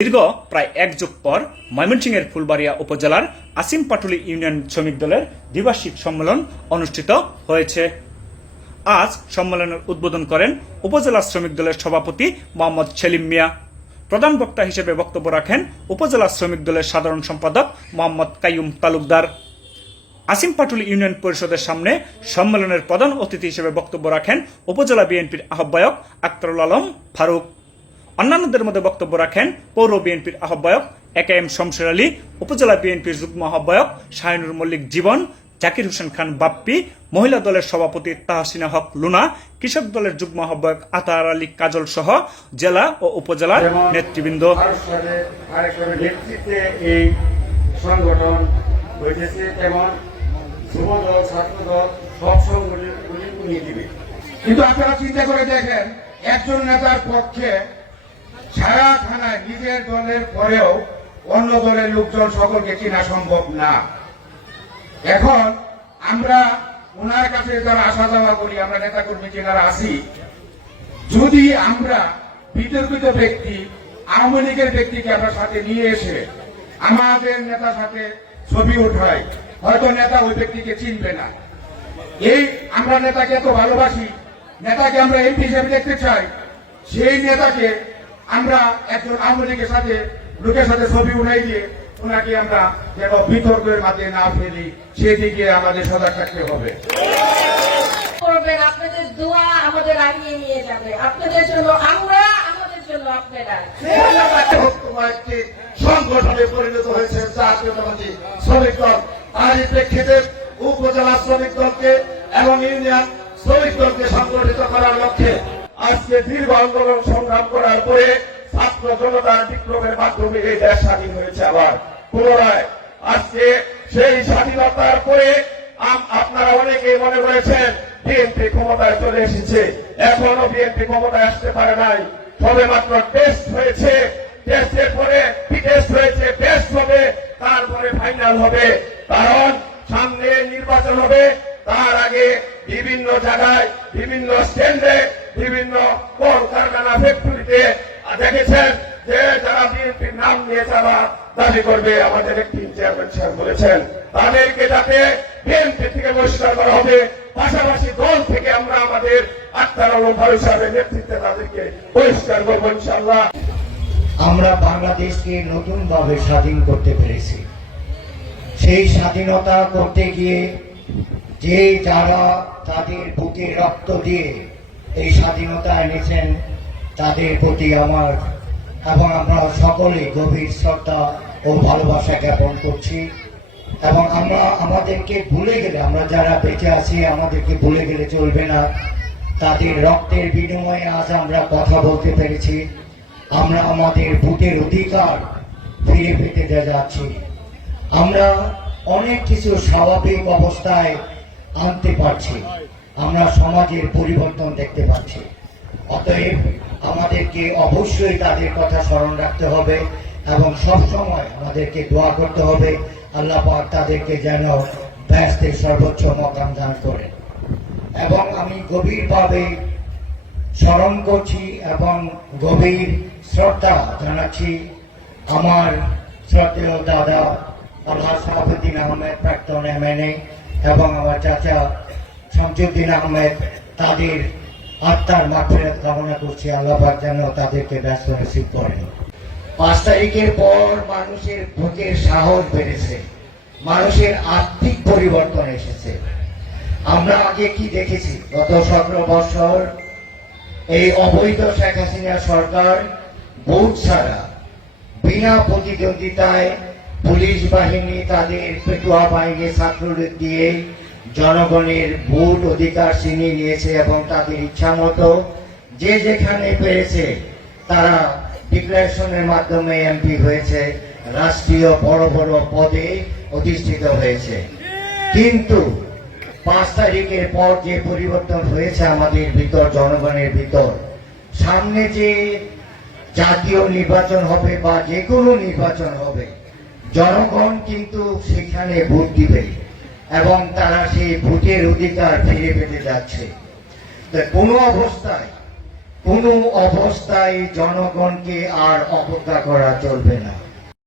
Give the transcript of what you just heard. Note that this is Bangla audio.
দীর্ঘ প্রায় এক যুগ পর ময়মনসিংহের ফুলবাড়িয়া উপজেলার আসিম পাটুলি ইউনিয়ন শ্রমিক দলের দ্বিবার্ষিক সম্মেলন অনুষ্ঠিত হয়েছে। আজ সম্মেলনের উদ্বোধন করেন উপজেলা শ্রমিক দলের সভাপতি মোহাম্মদ সেলিম মিয়া। প্রধান বক্তা হিসেবে বক্তব্য রাখেন উপজেলা শ্রমিক দলের সাধারণ সম্পাদক মোহাম্মদ কাইয়ুম তালুকদার। আসিম পাটুলি ইউনিয়ন পরিষদের সামনে সম্মেলনের প্রধান অতিথি হিসেবে বক্তব্য রাখেন উপজেলা বিএনপির আহ্বায়ক আক্তারুল আলম ফারুক। অন্যান্যদের মধ্যে বক্তব্য রাখেন পৌর বিএনপির আহ্বায়ক এ কে এম শমশের আলী উপজেলা বিএনপির যুগ্ম আহ্বায়ক শাহিনুর মল্লিক জীবন জাকির হোসেন খান বাপ্পি মহিলা দলের সভাপতি তাহসিনা হক লুনা কৃষক দলের যুগ্ম আহ্বায়ক আতার আলী কাজল সহ জেলা ও উপজেলার নেতৃবৃন্দ। ভারত সরকারের ভারত সরকারের নেতৃত্বে এই সংগঠন হয়েছে তেমন যুব দল ছাত্র দল সব সংগঠনগুলি কিন্তু আপনারা চিন্তা করে দেখেন একজন নেতার পক্ষে সারা থানায় নিজের দলের পরেও অন্য দলের লোকজন সকলকে চেনা সম্ভব না। এখন আমরা ওনার কাছে যারা আসা যাওয়া করি, আমরা নেতা কর্মী যারা আসি যদি আমরা বিতর্কিত ব্যক্তি, আওয়ামী লীগের ব্যক্তিকে আমরা সাথে নিয়ে এসে আমাদের নেতার সাথে ছবি উঠাই, হয়তো নেতা ওই ব্যক্তিকে চিনবে না। এই আমরা নেতাকে এত ভালোবাসি, নেতাকে আমরা এমপি হিসেবে দেখতে চাই, সেই নেতাকে আমরা একজন আওয়ামী লীগের সাথে লোকের সাথে ছবি উঠাই দিয়ে ওনাকে আমরা যেন বিতর্কের মাঝে না ফেলি সেদিকে আমাদের সজাগ থাকতে হবে। করবেন আপনাদের দোয়া আমাদের আগিয়ে নিয়ে যাবে। আপনাদের জন্য আমরা আমাদের জন্য আপনারা। সংগঠনে পরিণত হয়েছে জাতীয়তাবাদী শ্রমিক দল। আর প্রেক্ষিতে উপজেলা শ্রমিক দলকে এবং ইউনিয়ন শ্রমিক দলকে সংগঠিত করার লক্ষ্যে আজকে দীর্ঘ আন্দোলন সংগ্রাম করার পরে ছাত্র জনতার বিপ্লবের মাধ্যমে এই দেশ স্বাধীন হয়েছে আবার। পুনরায় আজকে সেই স্বাধীনতার পরে আপনারা অনেকেই মনে করেছেন বিএনপি ক্ষমতায় চলে এসেছে। এখনও বিএনপি ক্ষমতায় আসতে পারে নাই। সবে মাত্র টেস্ট হয়েছে। টেস্টের পরে টেস্ট হয়েছে টেস্ট হবে। তারপরে ফাইনাল হবে। কারণ সামনে নির্বাচন হবে। তার আগে বিভিন্ন জায়গায়, বিভিন্ন স্ট্যান্ডে বিভিন্ন কল কারখানা ফ্যাক্টরিতে দেখেছেন যে যারা বিএনপির নাম নিয়ে তারা দাবি করবে, আমাদের একটি চেয়ারম্যান সাহেব বলেছেন। তাদেরকে যাতে বিএনপি থেকে বহিষ্কার করা হবে, পাশাপাশি দল থেকে আমরা আমাদের আলম ভাই সাহেবের নেতৃত্বে তাদেরকে বহিষ্কার করব ইনশাল্লাহ আমরা বাংলাদেশকে নতুনভাবে স্বাধীন করতে পেরেছি। সেই স্বাধীনতা করতে গিয়ে যে যারা তাদের বুকে রক্ত দিয়ে এই স্বাধীনতা এনেছেন তাদের প্রতি আমার এবং আমরা সকলে গভীর শ্রদ্ধা ও ভালোবাসা জ্ঞাপন করছি। এবং আমরা আমাদেরকে ভুলে গেলে, আমরা যারা বেঁচে আছি, আমাদেরকে ভুলে গেলে চলবে না। তাদের রক্তের বিনিময়ে আজ আমরা কথা বলতে পেরেছি। আমরা আমাদের ভোটের অধিকার ফিরে পেতে যাচ্ছি। আমরা অনেক কিছু স্বাভাবিক অবস্থায় আনতে পারছি। আমরা সমাজের পরিবর্তন দেখতে পাচ্ছি। অতএব আমাদেরকে অবশ্যই তাদের কথা স্মরণ রাখতে হবে এবং সব সময় আমাদেরকে দোয়া করতে হবে, আল্লাহ পাক তাদেরকে যেন ব্যস্তের সর্বোচ্চ মকাম দান করেন এবং আমি গভীরভাবে স্মরণ করছি এবং গভীর শ্রদ্ধা জানাচ্ছি আমার শ্রদ্ধেয় দাদা আল্লাহ সাহাবুদ্দিন আহমেদ প্রাক্তন এমএনএ এবং আমার চাচা শমসুদ্দিন আহমেদ, তাদের আত্মার মাফেরত কামনা করছি। আল্লাহ পাক যেন তাদেরকে ব্যস্ত নসিব করেন। পাঁচ তারিখের পর মানুষের বুকের সাহস বেড়েছে। মানুষের আর্থিক পরিবর্তন এসেছে। আমরা আগে কি দেখেছি? গত সতেরো বছর এই অবৈধ শেখ হাসিনা সরকার ভোট ছাড়া বিনা প্রতিদ্বন্দ্বিতায় পুলিশ বাহিনী তাদের পেটুয়া বাহিনী ছাত্রদের দিয়ে জনগণের ভোট অধিকার ছিনিয়ে নিয়েছে এবং তাদের ইচ্ছা মতো যে যেখানে পেয়েছে তারা ডিক্লারেশনের মাধ্যমে এমপি হয়েছে, রাষ্ট্রীয় বড় বড় পদে অধিষ্ঠিত হয়েছে। কিন্তু পাঁচ তারিখের পর যে পরিবর্তন হয়েছে আমাদের ভিতর, জনগণের ভিতর, সামনে যে জাতীয় নির্বাচন হবে বা যে কোনো নির্বাচন হবে, জনগণ কিন্তু সেখানে ভোট দিবে। এবং তারা সেই ভোটের অধিকার ফিরে পেতে যাচ্ছে। কোনো অবস্থায় কোনো অবস্থায় জনগণকে আর অবজ্ঞা করা চলবে না।